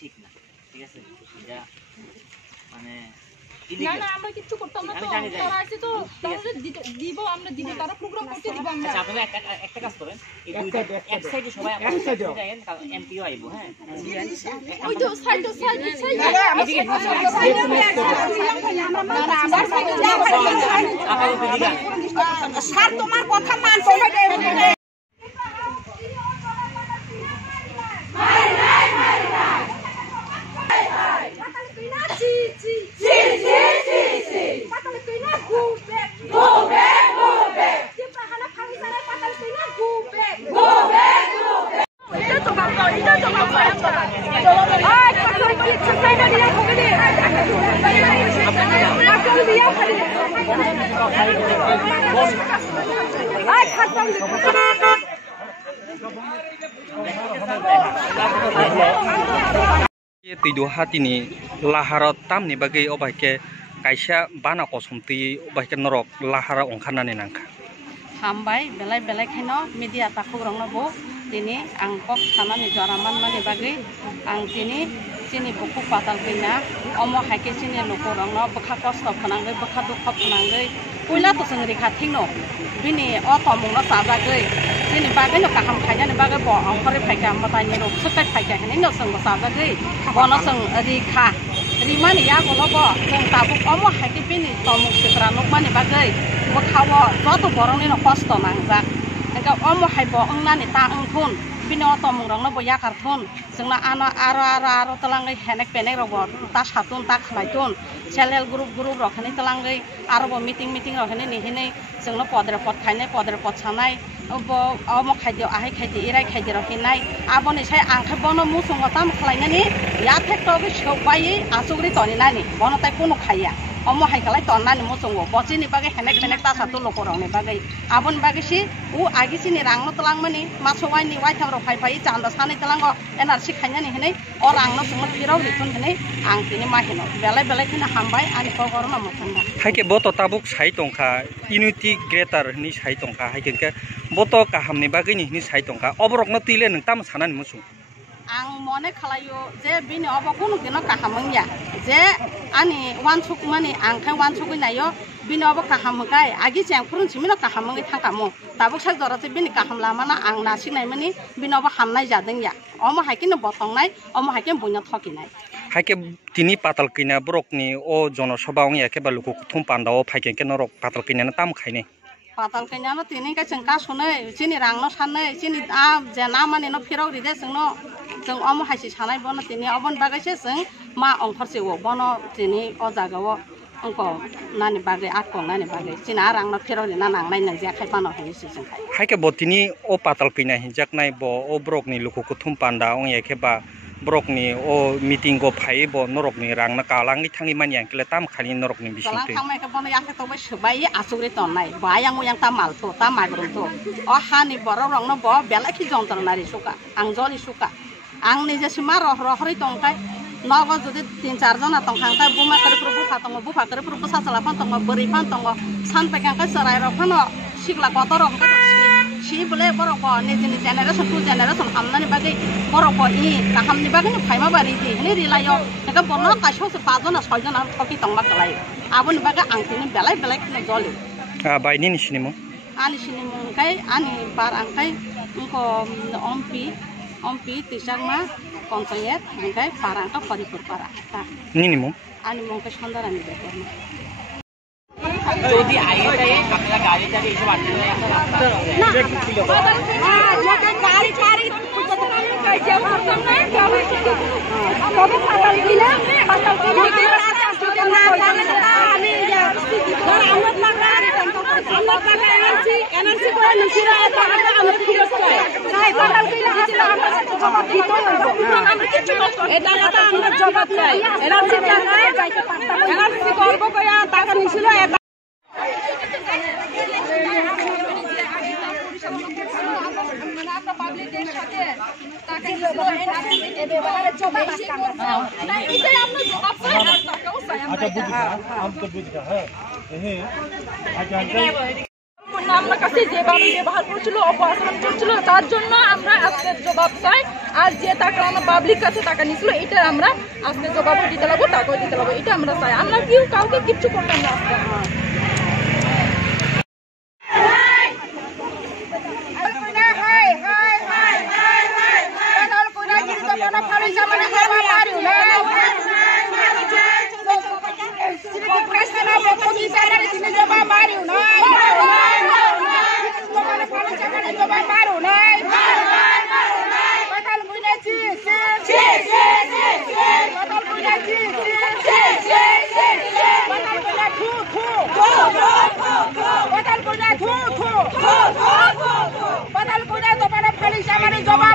ঠিক না, ঠিক আছে? এটা মানে না না আমরা কিছু করতাম না, তো তারা আছে তো তাহলে দিব, আমরা দিব, তারা প্রোগ্রাম করতে দিব আমরা। আচ্ছা আপনারা একটা কাজ করেন, এই এক সাইডে সবাই এক সাইডে যাবেন, কারণ এমপিও আইবো। হ্যাঁ ওই তো সাইড স্যার তোমার কথা মানতে হবে। Tidu hati ni laharat tam ni bagi obaike kaisa bana kosumti obaike norok lahara ongkana ni nangka. Hambai belai belai kino media takuk rong nabo tini angkok sama ni jaraman mani bagi ang tini sini buku patal kina omo hake sini loko rong no bekha kostop penanggai bekha dukop penanggai puila tu sengri kating no bini otomong no sabagai bini bagai no kaham kaya ni bagai bo angkori pakai matanya no sukai pakai ini no seng sabagai bono seng rika rima ni ya kalau bo seng tabuk omo hake bini tomong sekranuk mani bagai bekhawo joto borong ni no kosto nangzak engkau omo hai bo engna ni ta engthun bini otomong rong no boya karthun sengna ana aro telangai henek penek robo ta satun ta khlaitun selel group rokhani telangai aro bo meeting rokhani ni hine sengno podre pod khaine podre pod sanai bo omo khaidio ahai khaidio irai khaidio rokhinai aboni sai angkha bono musung tam khlainani ya thekto bi shobai asugri toni nani bono tai kono khaiya omo hai kalai tonnani musungo bocini bagai henek penek ta satu lokorong ni bagai abon bagai si agi sini rangno telang mani masowai ni wai thang ro phai phai chanda sani telango energy khanya ni hene orang no sumut pirau ritun hene ang tini mahino belai kina hambai ani ko korona motanda haike boto tabuk sai tongka unity greater ni sai tongka haike ke boto kaham ni bagai ni sai tongka obrok no tile nang tam sanan musung ang mone khalayo je bini obo kono dino kahamangya je ani wansuk mani angkai wansuk nayo bini obo kahamgai agi jang purun simino kahamangai thangkamo tabuk sak dorate bini kaham lamana ang nasik nai mani bini obo hamnai jadeng ya omo haikino botongnai omo haikin bunya thokinai haike tini patal kina brok ni o jono sabha ong yake ba luku thum pandao phaike ke norok patal kina na tam khaine patal kina no tini ka jengka sunai sini rangno sanai sini a jena mani no phirau ride sengno जों अमो हाइसि सानाय बनो तिनि अबन बागैसे जों मा अंखरसेवो बनो तिनि अ जागाव अंको नानि बागै आको नानि बागै सिना रांनो फेरौनि ना नांनाय नों जे खायफानो होनिसि जों हायके बतिनि ओ पातल किना हिजाकनाय ब ओ ब्रकनि लुकुकु थुम पान्दा अं एखेबा ब्रकनि ओ मीटिंग गो फाइ ब नरकनि रांना कालांनि थांनि मानि आंकले ताम खानि नरकनि बिसिंते कालां थांनायखौ बनो याखे तबे सबाय आसुग्रि तननाय बायां उयां ता मालतो ता माग्रुमतो अ हानि बर रंनो ब बेलाखि जंतरनारि सुका आं जलि सुका आं निजे सिमा रहरै तंखाय नगो जुदि 3-4 जना तंखांखाय बुमा करिफ्रु बुफा तंगो बुफा करिफ्रु सासला फान तंगो बोरै फान तंगो सान पेखांखाय सराय रफानो सिगला कतर रंखाय सि बले बरक निजिनि जेनेरेशन टु जेनेरेशन हामनानि बागै बरक इ काहामनि बागै फाइमा बारि दि नि रिलायो नका बनो काइसो 5 जना 6 जना थकि तंबा कलाय आबनि बागै आं तिनि बेलाय किन जलि बायनि निसिनिमु आनि सिनिमु खाय आनि बार आंखाय उनको ompi tisangma konsoyet angkai parangka paripur para nini mo ani mongke sondaran ni bekorna যদি আইতে আপনারা গাড়ি টাড়ি এসব আনতে না গাড়ি ছাড়ি কাইছে করতাম না তবে পাতাল কিনা না আমি আমরা লাগা এনার্জি করে নিছিরা টাকাটা আমরা ফিরত চাই তাই পাতাল কিনা আমরা এটা আমরা জবাব চাই এনার্জি টাকায় যাইতে পারতাম এনার্জি করব কয়া টাকা নিছিল আমার কাছে যেভাবে ব্যবহার করছিল অপসারণ করছিল তার জন্য আমরা আজকে জবাব চাই আর যে টাকা আমরা পাবলিক কাছে টাকা নিছিল এটা আমরা আজকে জবাবও দিতে লাগবো টাকাও দিতে লাগবো এটা আমরা চাই আমরা কেউ কাউকে কিচ্ছু করতাম না আজকে জমা